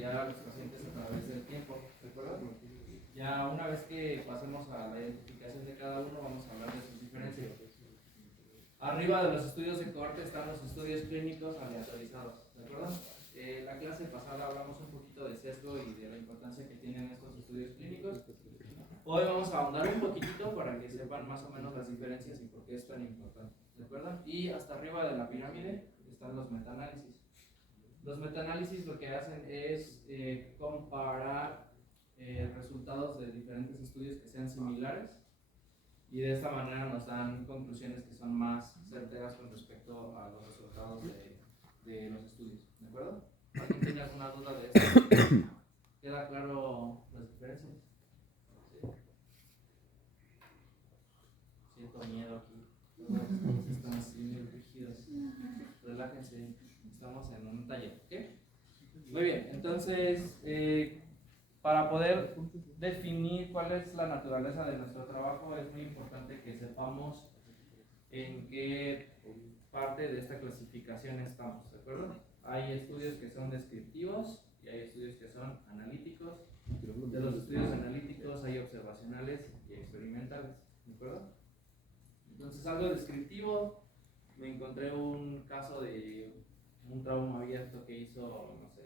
estudiar a los pacientes a través del tiempo, ¿recuerdan? Ya una vez que pasemos a la identificación de cada uno, vamos a hablar de sus diferencias. Arriba de los estudios de cohorte están los estudios clínicos aleatorizados, ¿de acuerdo? La clase pasada hablamos un poquito de sesgo y de la importancia que tienen estos estudios clínicos. Hoy vamos a ahondar un poquitito para que sepan más o menos las diferencias y por qué es tan importante, ¿de acuerdo? Y hasta arriba de la pirámide están los metaanálisis. Los metaanálisis lo que hacen es comparar resultados de diferentes estudios que sean similares, y de esta manera nos dan conclusiones que son más certeras con respecto a los resultados de los estudios, ¿de acuerdo? ¿Alguien tiene alguna duda de esto? ¿Queda claro las diferencias? ¿Sí? Siento miedo aquí. Todos están así muy rígidos. Relájense, estamos en un taller, ¿ok? Muy bien, entonces, para poder definir cuál es la naturaleza de nuestro trabajo, es muy importante que sepamos en qué parte de esta clasificación estamos, ¿de acuerdo? Hay estudios que son descriptivos y hay estudios que son analíticos. De los estudios analíticos hay observacionales y experimentales, ¿de acuerdo? Entonces, algo descriptivo, me encontré un caso de un trauma abierto que hizo, no sé,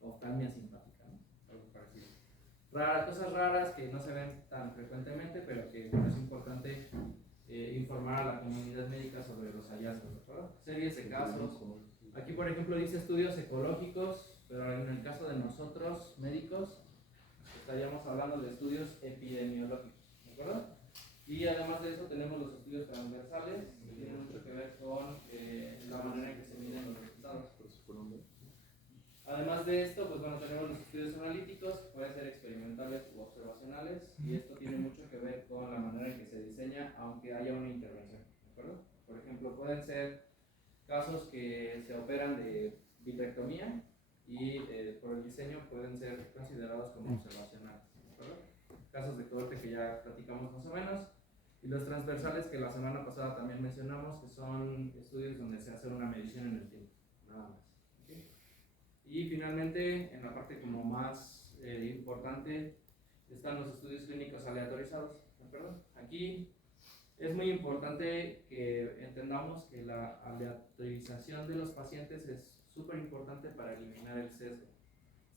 oftalmia simpática, ¿no? Algo parecido. Cosas raras que no se ven tan frecuentemente, pero que es importante informar a la comunidad médica sobre los hallazgos, ¿de acuerdo? Series de casos. Aquí, por ejemplo, dice estudios ecológicos, pero en el caso de nosotros, médicos, estaríamos hablando de estudios epidemiológicos, ¿de acuerdo? Y además de eso tenemos los estudios transversales, que tienen mucho que ver con la manera en que se miden los resultados. Además de esto, pues bueno, tenemos los estudios analíticos, pueden ser experimentales u observacionales, y esto tiene mucho que ver con la manera en que se diseña, aunque haya una intervención, ¿de acuerdo? Por ejemplo, pueden ser casos que se operan de vitrectomía y por el diseño pueden ser considerados como observacionales, ¿de acuerdo? Casos de cohorte que ya platicamos más o menos, y los transversales que la semana pasada también mencionamos, que son estudios donde se hace una medición en el tiempo, nada más. ¿Okay? Y finalmente, en la parte como más importante, están los estudios clínicos aleatorizados, ¿de acuerdo? Aquí es muy importante que entendamos que la aleatorización de los pacientes es súper importante para eliminar el sesgo.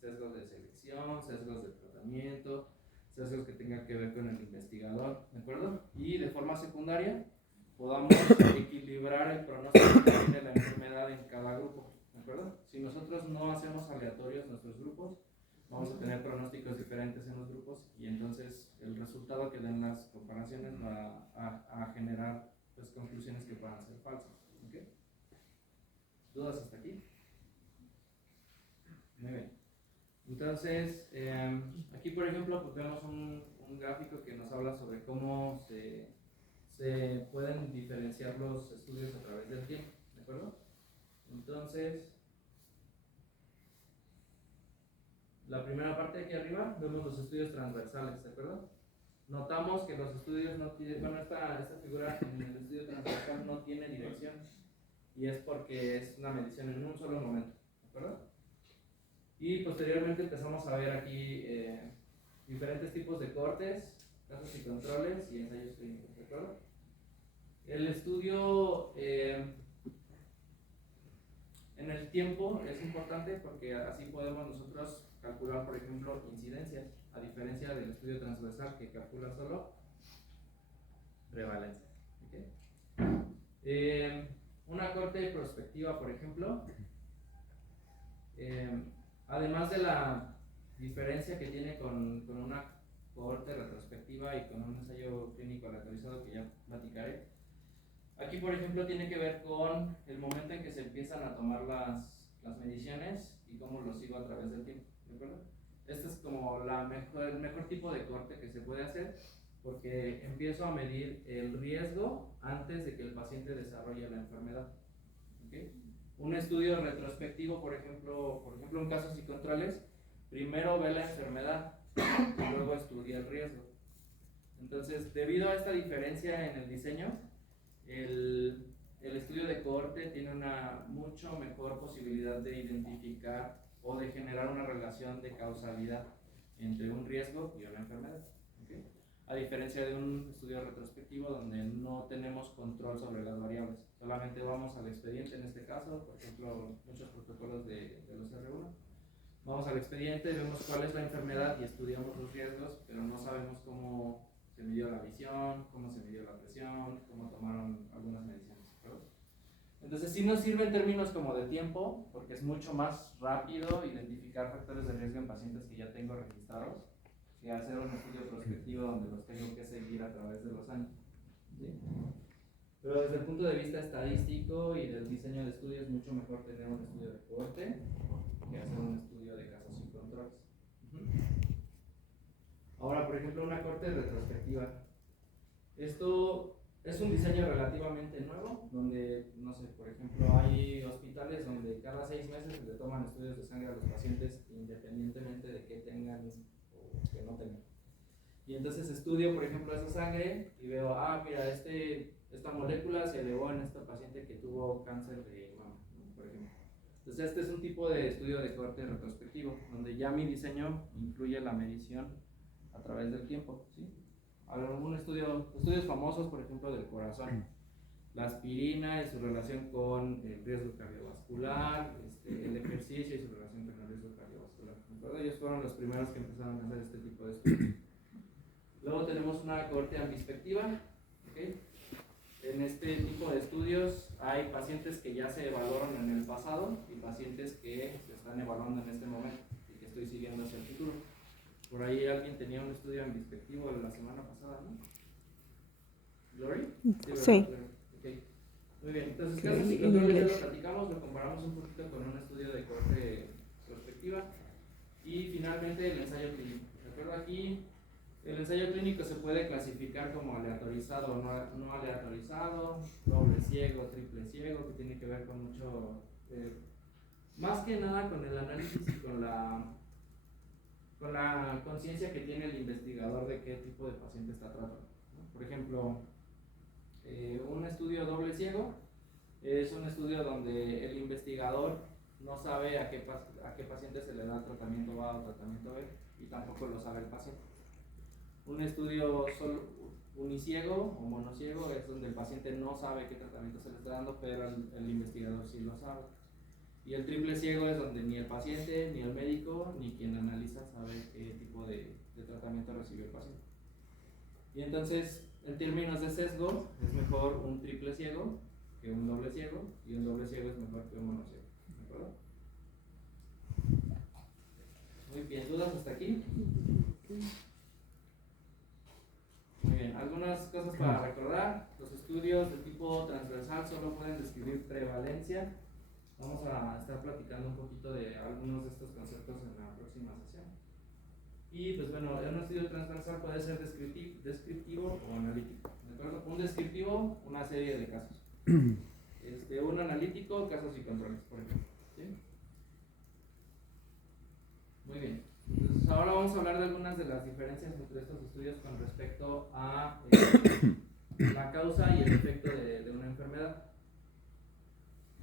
Sesgos de selección, sesgos de tratamiento, sesgos que tengan que ver con el investigador, ¿de acuerdo? Y de forma secundaria, podamos equilibrar el pronóstico que tiene la enfermedad en cada grupo, ¿de acuerdo? Si nosotros no hacemos aleatorios nuestros grupos, vamos a tener pronósticos diferentes en los grupos, y entonces el resultado que den las comparaciones va a generar pues, conclusiones que puedan ser falsas. ¿Okay? ¿Dudas hasta aquí? Muy bien. Entonces, aquí por ejemplo pues vemos un gráfico que nos habla sobre cómo se pueden diferenciar los estudios a través del tiempo, ¿de acuerdo? Entonces, la primera parte de aquí arriba vemos los estudios transversales, ¿de acuerdo? Notamos que los estudios no tienen, bueno, esta figura en el estudio transversal no tiene dirección, y es porque es una medición en un solo momento, ¿de acuerdo? Y posteriormente empezamos a ver aquí diferentes tipos de cortes, casos y controles y ensayos clínicos, ¿de acuerdo? El estudio en el tiempo es importante porque así podemos nosotros calcular, por ejemplo, incidencias, a diferencia del estudio transversal que calcula solo prevalencia. ¿Okay? Una corte prospectiva, por ejemplo, además de la diferencia que tiene con una cohorte retrospectiva y con un ensayo clínico aleatorizado que ya platicaré, aquí por ejemplo tiene que ver con el momento en que se empiezan a tomar las mediciones y cómo lo sigo a través del tiempo, ¿de acuerdo? Este es como el mejor tipo de corte que se puede hacer, porque empiezo a medir el riesgo antes de que el paciente desarrolle la enfermedad. ¿Okay? Un estudio retrospectivo, por ejemplo en casos y controles, primero ve la enfermedad y luego estudia el riesgo. Entonces, debido a esta diferencia en el diseño, el estudio de cohorte tiene una mucho mejor posibilidad de identificar o de generar una relación de causalidad entre un riesgo y una enfermedad. ¿Okay? A diferencia de un estudio retrospectivo donde no tenemos control sobre las variables, solamente vamos al expediente, en este caso, por ejemplo, muchos protocolos de los R1, vamos al expediente, vemos cuál es la enfermedad y estudiamos los riesgos, pero no sabemos cómo se midió la visión, cómo se midió la presión, cómo tomaron algunas mediciones. ¿Verdad? Entonces sí nos sirve en términos como de tiempo, porque es mucho más rápido identificar factores de riesgo en pacientes que ya tengo registrados, que hacer un estudio prospectivo donde los tengo que seguir a través de los años. ¿Sí? Pero desde el punto de vista estadístico y del diseño de estudio es mucho mejor tener un estudio de cohorte que hacer un estudio de casos y controles. Ahora, por ejemplo, una cohorte retrospectiva. Esto es un diseño relativamente nuevo, donde, no sé, por ejemplo, hay hospitales donde cada 6 meses le toman estudios de sangre a los pacientes independientemente de que tengan o que no tengan. Y entonces estudio, por ejemplo, esa sangre y veo, mira, esta molécula se elevó en esta paciente que tuvo cáncer de mama, ¿no? Por ejemplo. Entonces este es un tipo de estudio de cohorte retrospectivo, donde ya mi diseño incluye la medición a través del tiempo, ¿sí? Estudios famosos, por ejemplo, del corazón, la aspirina y su relación con el riesgo cardiovascular, el ejercicio y su relación con el riesgo cardiovascular. ¿De acuerdo? Ellos fueron los primeros que empezaron a hacer este tipo de estudios. Luego tenemos una cohorte ambispectiva. ¿Okay? En este tipo de estudios hay pacientes que ya se evaluaron en el pasado y pacientes que se están evaluando en este momento y que estoy siguiendo hacia el futuro. Por ahí alguien tenía un estudio ambispectivo la semana pasada, ¿no? ¿Glory? Sí. Okay. Muy bien, entonces casos y controles ya lo platicamos, lo comparamos un poquito con un estudio de cohorte prospectiva y finalmente el ensayo clínico. ¿De acuerdo? Aquí el ensayo clínico se puede clasificar como aleatorizado o no aleatorizado, doble ciego, triple ciego, que tiene que ver con mucho, más que nada con el análisis y con la conciencia que tiene el investigador de qué tipo de paciente está tratando, ¿no? Por ejemplo, un estudio doble ciego es un estudio donde el investigador no sabe a qué paciente se le da tratamiento A o tratamiento B y tampoco lo sabe el paciente. Un estudio solo uniciego o monociego es donde el paciente no sabe qué tratamiento se le está dando, pero el investigador sí lo sabe. Y el triple ciego es donde ni el paciente, ni el médico, ni quien analiza sabe qué tipo de tratamiento recibió el paciente. Y entonces, en términos de sesgo, es mejor un triple ciego que un doble ciego, y un doble ciego es mejor que un monociego. ¿De acuerdo? Muy bien, ¿dudas hasta aquí? Muy bien, algunas cosas para recordar. Los estudios de tipo transversal solo pueden describir prevalencia. Vamos a estar platicando un poquito de algunos de estos conceptos en la próxima sesión. Y pues bueno, un estudio transversal puede ser descriptivo o analítico. ¿De acuerdo? Un descriptivo, una serie de casos. Un analítico, casos y controles, por ejemplo. ¿Sí? Muy bien. Entonces ahora vamos a hablar de algunas de las diferencias entre estos estudios con respecto a la causa y el efecto de una enfermedad.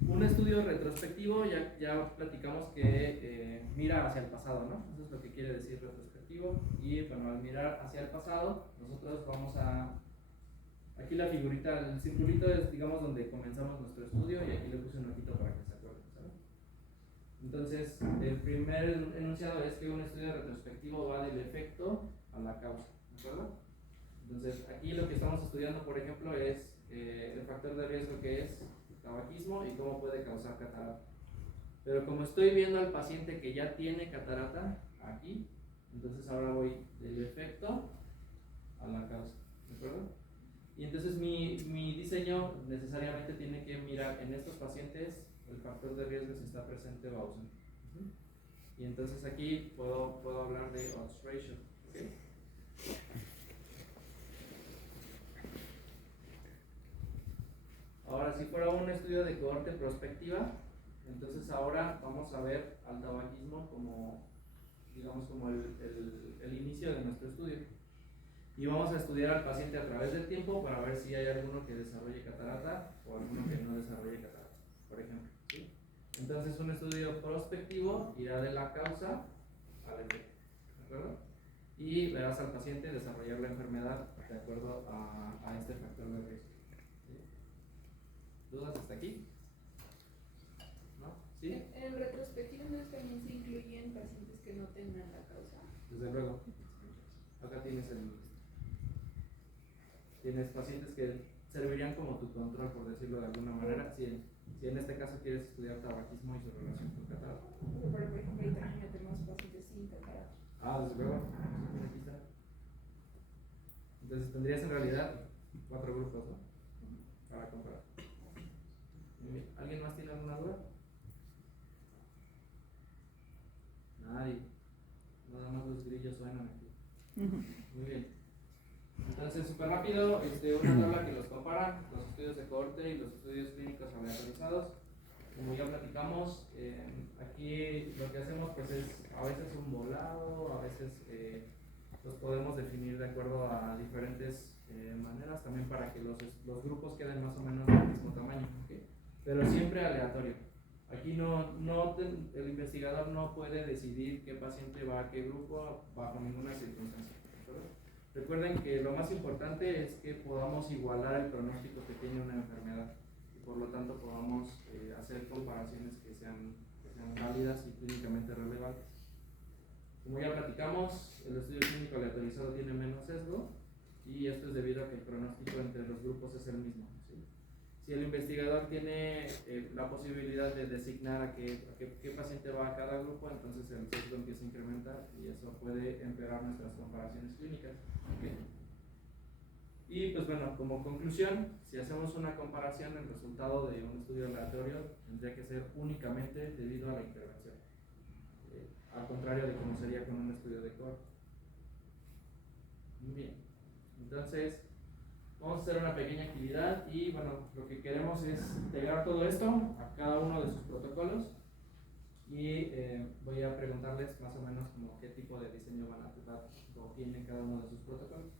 Un estudio retrospectivo, ya platicamos que mira hacia el pasado, ¿no? Eso es lo que quiere decir retrospectivo. Y bueno, al mirar hacia el pasado, nosotros vamos a... Aquí la figurita, el circulito es, digamos, donde comenzamos nuestro estudio y aquí le puse un ojito para que se acuerden, ¿sabes? Entonces, el primer enunciado es que un estudio retrospectivo va del efecto a la causa, ¿de acuerdo? Entonces, aquí lo que estamos estudiando, por ejemplo, es el factor de riesgo que es tabaquismo y cómo puede causar catarata. Pero como estoy viendo al paciente que ya tiene catarata aquí, entonces ahora voy del efecto a la causa, ¿de acuerdo? Y entonces mi diseño necesariamente tiene que mirar en estos pacientes el factor de riesgo si está presente o ausente. Y entonces aquí puedo hablar de odds ratio. ¿Okay? Ahora, si fuera un estudio de cohorte prospectiva, entonces ahora vamos a ver al tabaquismo como, digamos, como el inicio de nuestro estudio. Y vamos a estudiar al paciente a través del tiempo para ver si hay alguno que desarrolle catarata o alguno que no desarrolle catarata, por ejemplo. ¿Sí? Entonces un estudio prospectivo irá de la causa al efecto, ¿de acuerdo? Y verás al paciente desarrollar la enfermedad de acuerdo a este factor de riesgo. ¿Sí? ¿Dudas hasta aquí? ¿No? ¿Sí? En retrospectiva, ¿no también se incluyen pacientes que no tengan la causa? Desde luego. Acá tienes pacientes que servirían como tu control, por decirlo de alguna manera, si en este caso quieres estudiar tabaquismo y su relación con catarata. Pero, por ejemplo, ahí también tenemos pacientes sin catarata. Desde luego. Aquí está. Entonces tendrías en realidad 4 grupos, ¿no? Para comparar. ¿Alguien más tiene alguna duda? Nadie. Nada más los grillos suenan aquí. Muy bien. Entonces, súper rápido, una tabla que los compara, los estudios de cohorte y los estudios clínicos aleatorizados. Como ya platicamos, aquí lo que hacemos pues es a veces un volado, a veces los podemos definir de acuerdo a diferentes maneras, también para que los grupos queden más o menos del mismo tamaño, ¿okay? Pero siempre aleatorio. Aquí el investigador no puede decidir qué paciente va a qué grupo bajo ninguna circunstancia. Recuerden que lo más importante es que podamos igualar el pronóstico que tiene una enfermedad y por lo tanto podamos hacer comparaciones que sean válidas y clínicamente relevantes. Como ya platicamos, el estudio clínico aleatorizado tiene menos sesgo y esto es debido a que el pronóstico entre los grupos es el mismo, ¿sí? Si el investigador tiene la posibilidad de designar a qué paciente va a cada grupo, entonces el sesgo empieza a incrementar y eso puede empeorar nuestras comparaciones clínicas. ¿Okay? Y pues bueno, como conclusión, si hacemos una comparación, el resultado de un estudio aleatorio tendría que ser únicamente debido a la intervención, al contrario de como sería con un estudio de cohorte. Muy bien, entonces vamos a hacer una pequeña actividad y bueno, lo que queremos es integrar todo esto a cada uno de sus protocolos y voy a preguntarles más o menos como qué tipo de diseño van a tratar o tienen cada uno de sus protocolos.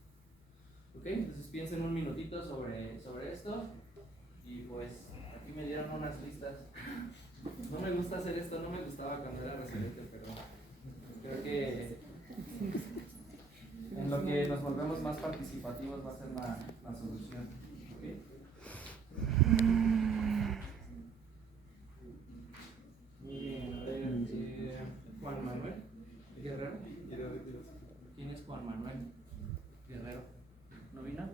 Ok, entonces piensen un minutito sobre esto y pues aquí me dieron unas listas. No me gusta hacer esto, no me gustaba cuando era residente, pero creo que en lo que nos volvemos más participativos va a ser la solución. ¿Okay? Muy bien, a ver, Juan Manuel Guerrero. ¿Quién es Juan Manuel Guerrero? ¿No vino?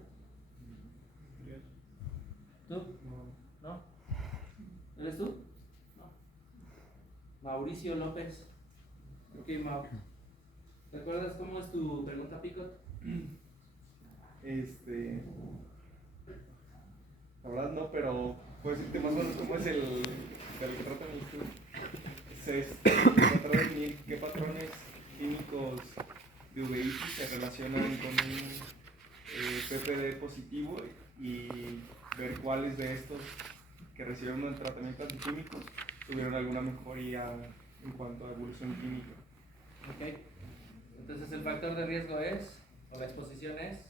¿Tú? ¿No? ¿Eres tú? No. Mauricio López. Ok, Mau. ¿Te acuerdas cómo es tu pregunta, Picot? La verdad no, pero puedo decirte más o menos cómo es el que trata mi estudio. Tratar de definir qué patrones químicos de uveitis se relacionan con un PPD positivo y ver cuáles de estos que recibieron un tratamiento antiquímico tuvieron alguna mejoría en cuanto a evolución química. Ok. Entonces el factor de riesgo es, o la exposición es.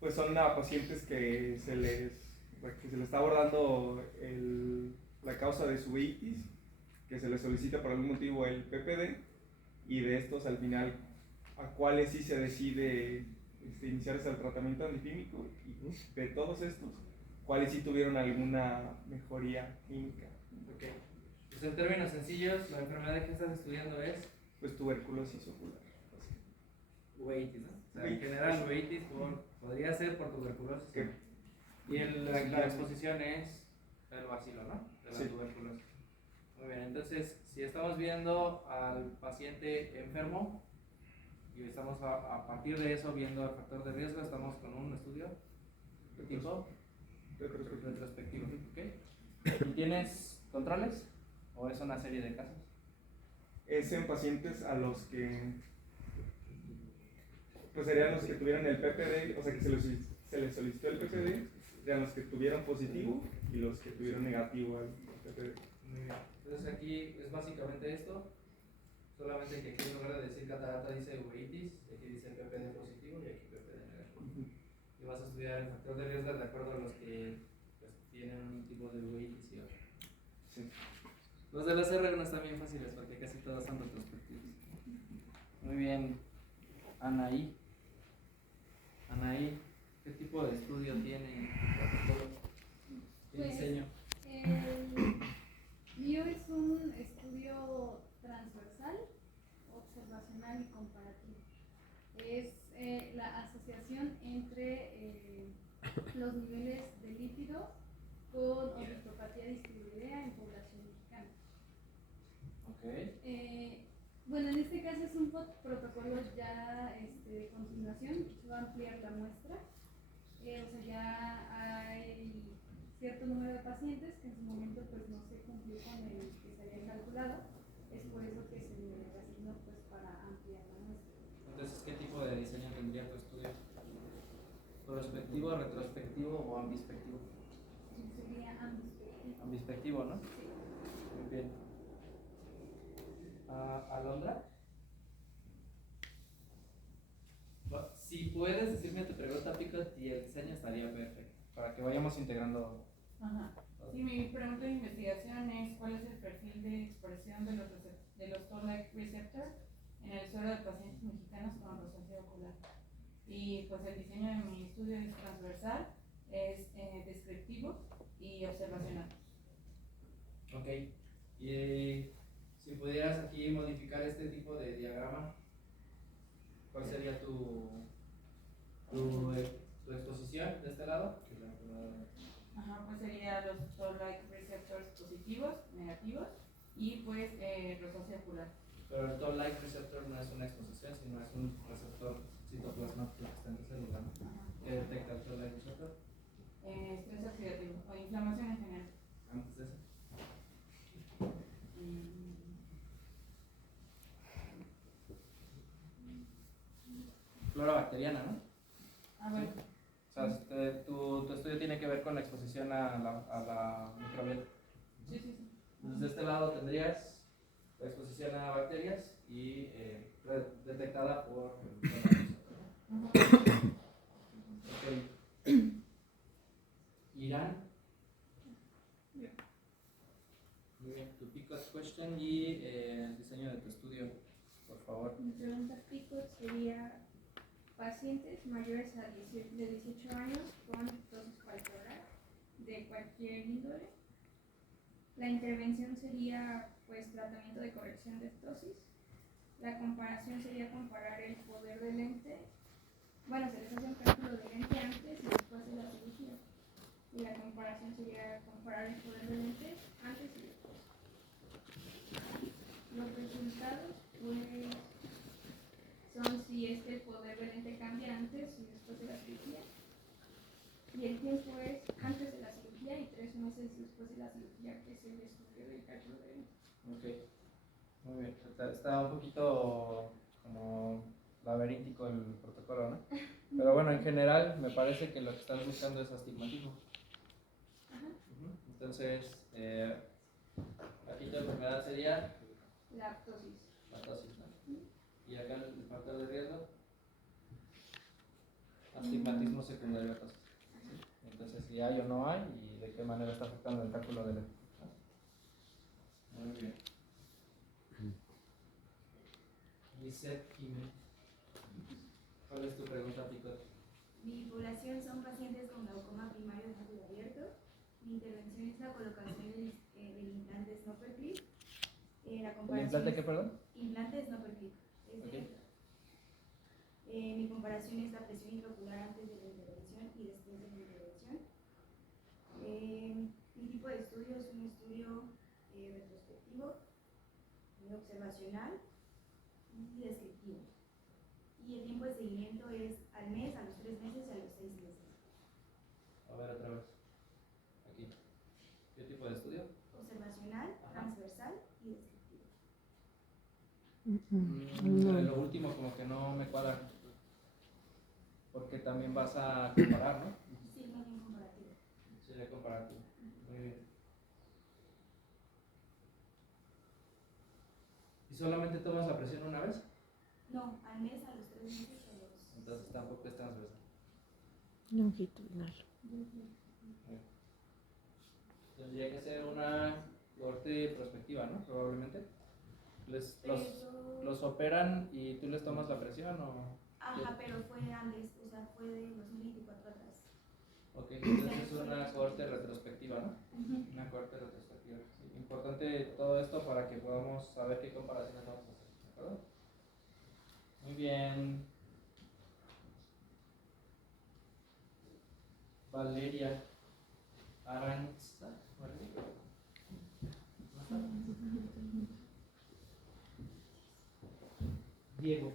Pues son a pacientes que se les está abordando la causa de su uveitis, que se les solicita por algún motivo el PPD, y de estos al final a cuáles sí se decide iniciarse el tratamiento antiquímico, y de todos estos, cuáles sí tuvieron alguna mejoría química. Ok. Pues en términos sencillos, la enfermedad que estás estudiando es pues tuberculosis ocular. uveitis, ¿no? O sea, en general uveitis podría ser por tuberculosis. ¿Qué? Y la exposición es el bacilo, ¿no? De la Sí. tuberculosis. Muy bien, entonces si estamos viendo al paciente enfermo y estamos a partir de eso viendo el factor de riesgo, estamos con un estudio de tipo retrospectivo. ¿Okay? ¿Y tienes controles o es una serie de casos? Es en pacientes a los que pues serían los que tuvieron el PPD, o sea que se les solicitó el PPD, serían los que tuvieron positivo y los que tuvieron negativo al PPD. Muy bien. Entonces aquí es básicamente esto, solamente que aquí en lugar de decir catarata dice uveitis, aquí dice PPD positivo y aquí PPD negativo. Y vas a estudiar el factor de riesgo de acuerdo a los que pues, tienen un tipo de uveitis y otro. Sí. Los de las R no están bien fáciles porque casi todos son retrospectivos. Muy bien, Anaí. Anaí, ¿qué tipo de estudio tiene? ¿Qué Pues, diseño? El mío es un estudio transversal, observacional y comparativo. Es la asociación entre los niveles de lípidos con orbitopatía distribuida en población mexicana. Ok. Bueno, en este caso es un protocolo ya de continuación, se va a ampliar la muestra. O sea, ya hay cierto número de pacientes que en su momento pues no se cumplió con el que se había calculado, es por eso que se me asignó pues para ampliar la muestra. Entonces, ¿qué tipo de diseño tendría tu estudio? ¿Prospectivo, retrospectivo o ambispectivo? Sería ambispectivo. Ambispectivo, ¿no? Sí. Muy bien. ¿Alondra? Si puedes decirme tu pregunta, Picot, y el diseño estaría perfecto, para que vayamos integrando. Ajá. Sí, mi pregunta de investigación es cuál es el perfil de expresión de los Toll-like receptors en el suero de pacientes mexicanos con rosácea ocular. Y pues el diseño de mi estudio es transversal, es descriptivo y observacional. Ok. Y si pudieras aquí modificar este tipo de diagrama, ¿cuál sería tu exposición de este lado? Ajá, pues sería los Toll-like receptors positivos, negativos y pues rosácea ocular. Pero el Toll-like receptor no es una exposición, sino es un receptor citoplasmático que está en el celular. ¿Qué detecta el Toll-like receptor? Estrés oxidativo o inflamación en general. Antes de eso. Flora bacteriana, ¿no? Ah, bueno. O sea, tu estudio tiene que ver con la exposición a la microbiota. Sí, sí, sí. Entonces, de este lado tendrías la exposición a bacterias y detectada por okay. Irán. Muy bien, tu Picot question y el diseño de tu estudio, por favor. Mi pregunta PICOT sería pacientes mayores de 18 años con tosis palpebral de cualquier índole. La intervención sería pues tratamiento de corrección de tosis. La comparación sería comparar el poder del lente. Bueno, se les hace un cálculo de lente antes y después de la cirugía. Y la comparación sería comparar el poder del lente antes y después. Los resultados pues son si es que el poder del lente cambia antes y después de la cirugía. Y el tiempo es antes de la cirugía y 3 meses después de la cirugía que se descubrió el cálculo de lente. Ok, muy bien. Está un poquito como laberíntico el protocolo, ¿no? Pero bueno, en general me parece que lo que estás buscando es astigmatismo. Ajá. Entonces, aquí tu enfermedad sería Lactosis. lactosis, ¿no? Y acá el factor de riesgo, astigmatismo secundario a lactosis. ¿Sí? Entonces, si hay o no hay y de qué manera está afectando el cálculo del lente. Muy bien. Lisette Jiménez, ¿cuál es tu pregunta, Picot? Mi población son pacientes con glaucoma primario de nódulo abierto. Mi intervención es la colocación del implante Snopperclip. ¿El implante qué, perdón? Implante Snopperclip. Okay. Mi comparación es la presión intraocular antes de la intervención y después de la intervención. Mi tipo de estudio es un estudio retrospectivo, observacional y descriptivo. Y el tiempo de seguimiento es al mes, a los 3 meses y a los 6 meses. A ver, otra vez. Aquí. ¿Qué tipo de estudio? Observacional, transversal y descriptivo. Lo último como que no me cuadra. Porque también vas a comparar, ¿no? Sí, más bien comparativo. Sería comparativo. Muy bien. ¿Y solamente tomas la presión una vez? No, al mes, a los 3 meses y a los... Entonces tampoco es transversal. Longitudinal. Tendría que ser una cohorte prospectiva, ¿no? Probablemente. Pero- Los operan y tú les tomas la presión o... Ajá, pero fue antes, o sea, fue de 2024 atrás. Ok, entonces es una cohorte retrospectiva, ¿no? Una cohorte retrospectiva. Sí, importante todo esto para que podamos saber qué comparaciones vamos a hacer, ¿de acuerdo? Muy bien. Valeria Aranza. Diego.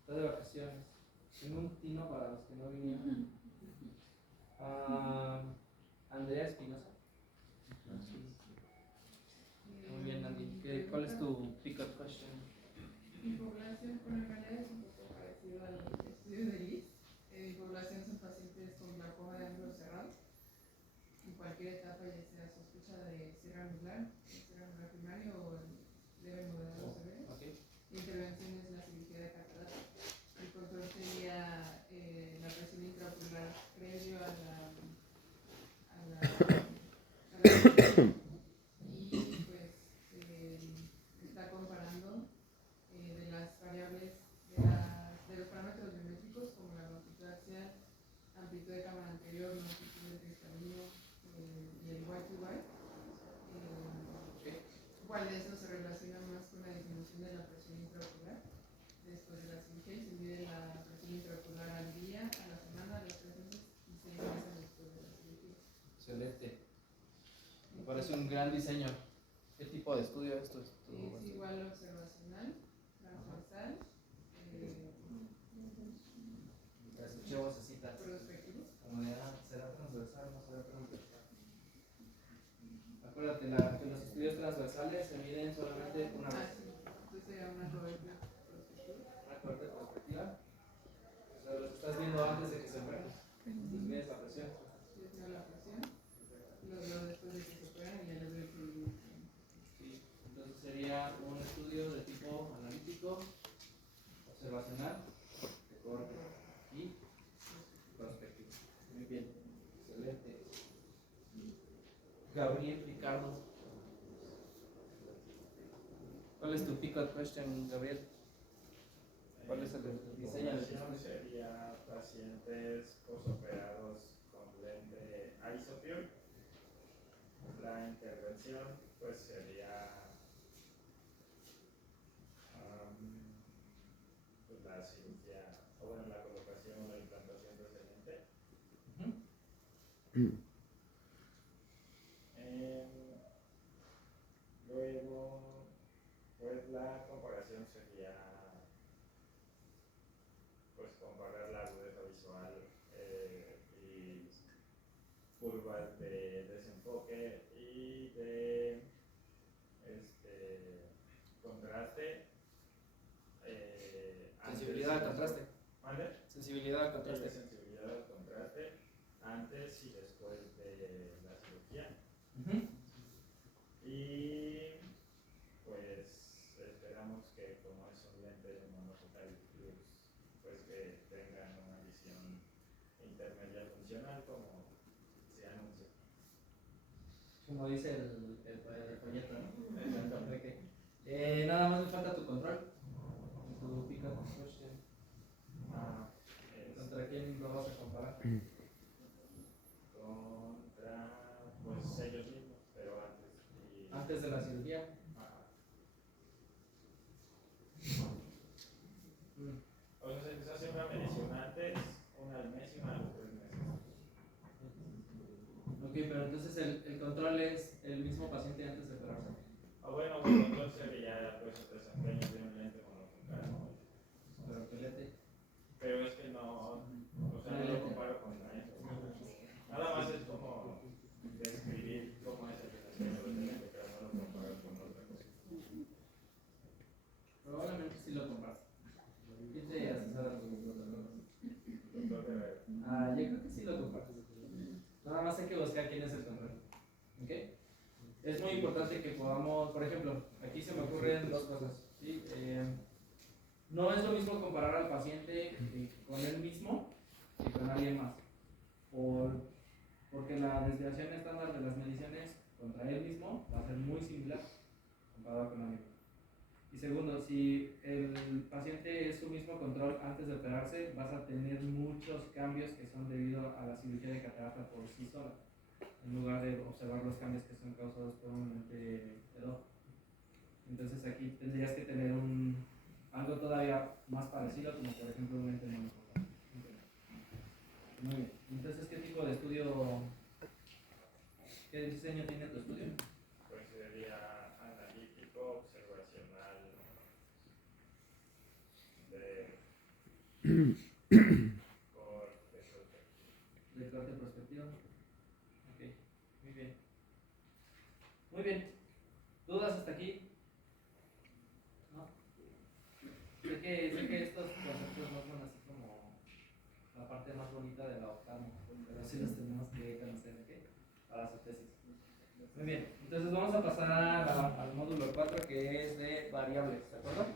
Está de vacaciones. Tengo un tino para los que no vinieron. Andrea Espinosa. Muy bien, Andy. ¿Cuál es tu pick-up question? Mi población con enfermedad es un poco parecido al estudio de Liz. Mi población son pacientes con glaucoma de ángulo cerrado. En cualquier etapa, ya sea sospecha de cierre anular primario o leve, moderado o severo. Okay. La intervención es la cirugía de catarata. El control sería la presión intraocular previo a la y pues está comparando de las variables de los parámetros biométricos como la longitud axial, amplitud de cámara anterior, longitud del cristalino y el Y2Y. ¿Cuál de esos se relaciona más con la disminución de la presión intraocular después de la cirugía? Y se mide la presión intraocular al día, a la semana, a los 3 meses y 6 meses después de la cirugía. Excelente. Me parece un gran diseño. ¿Qué tipo de estudio es esto? Es igual observacional, transversal, Escuché vocecitas. prospectivo. Como de, será transversal, no será transversal. Acuérdate que los estudios transversales se miden solamente una vez. Sí. Entonces sería una cobertura prospectiva. Una corte perspectiva. O sea, los estás viendo antes de que se enfermen. Entonces mides la presión. Yo tengo la presión, lo veo después de que se operan y ya les doy el seguimiento. Sí. Entonces sería un estudio de tipo analítico, observacional, de corte y prospectivo. Muy bien. Excelente. Gabriel Ricardo. ¿Cuál es tu pick-up question, Gabriel? ¿Cuál es el diseño del estudio? Sería pacientes posoperados con lente isopure. La intervención pues sería pues, la cirugía, o bueno, la colocación o la implantación de ese lente. Luego, pues la comparación sería pues comparar la agudeza visual y curvas de desenfoque y de contraste. Sensibilidad al contraste. ¿Mande? Sensibilidad al contraste. Sensibilidad al contraste antes y después de la cirugía. Y pues esperamos que como es un lente de monofocal plus, pues que tengan una visión intermedia funcional como se anuncia. Como dice el folleto, ¿no? Exactamente. Nada más me falta tu control. Tu pick-up question. ¿Contra quién lo vas a comparar? Contra pues ellos mismos, pero antes. Antes de la cirugía. Ajá. O sea, se empezó a hacer una medición antes, una al mes y una a los 3 meses. Ok, pero entonces el control es el mismo paciente antes de operarse. Bueno, entonces sería pues el desempeño de un lente monofocal. Pero que lente. Pero es que no, o sea, no lo comparo con eso. Nada más es como describir cómo es el desempeño del lente, pero no lo comparo con otra cosa. Probablemente sí lo comparas. ¿Quién te asesora tus protocolos? Doctor Guerrero. Yo creo que sí lo comparas. Nada más hay que buscar quién es el control. ¿Ok? Es muy importante que podamos, por ejemplo, aquí se me ocurren dos cosas. ¿Sí? No es lo mismo comparar al paciente con él mismo que con alguien más. porque la desviación estándar de las mediciones contra él mismo va a ser muy similar comparado con la misma. Y segundo, si el paciente es su mismo control antes de operarse, vas a tener muchos cambios que son debido a la cirugía de catarata por sí sola, en lugar de observar los cambios que son causados por un lente de ojo. Entonces aquí tendrías que tener algo todavía más parecido, como por ejemplo un lente monofocal. Muy bien. Entonces, ¿qué tipo de estudio, qué diseño tiene tu estudio? Pues sería analítico, observacional, De corte prospectivo. Ok, muy bien. Muy bien. ¿Dudas hasta aquí? ¿No? Sé que estos conceptos no son así como la parte más bonita de la oftalmo, pero sí los tenemos que conocer, ¿ok? Para su tesis. Muy bien, entonces vamos a pasar al módulo 4, que es de variables, ¿de acuerdo?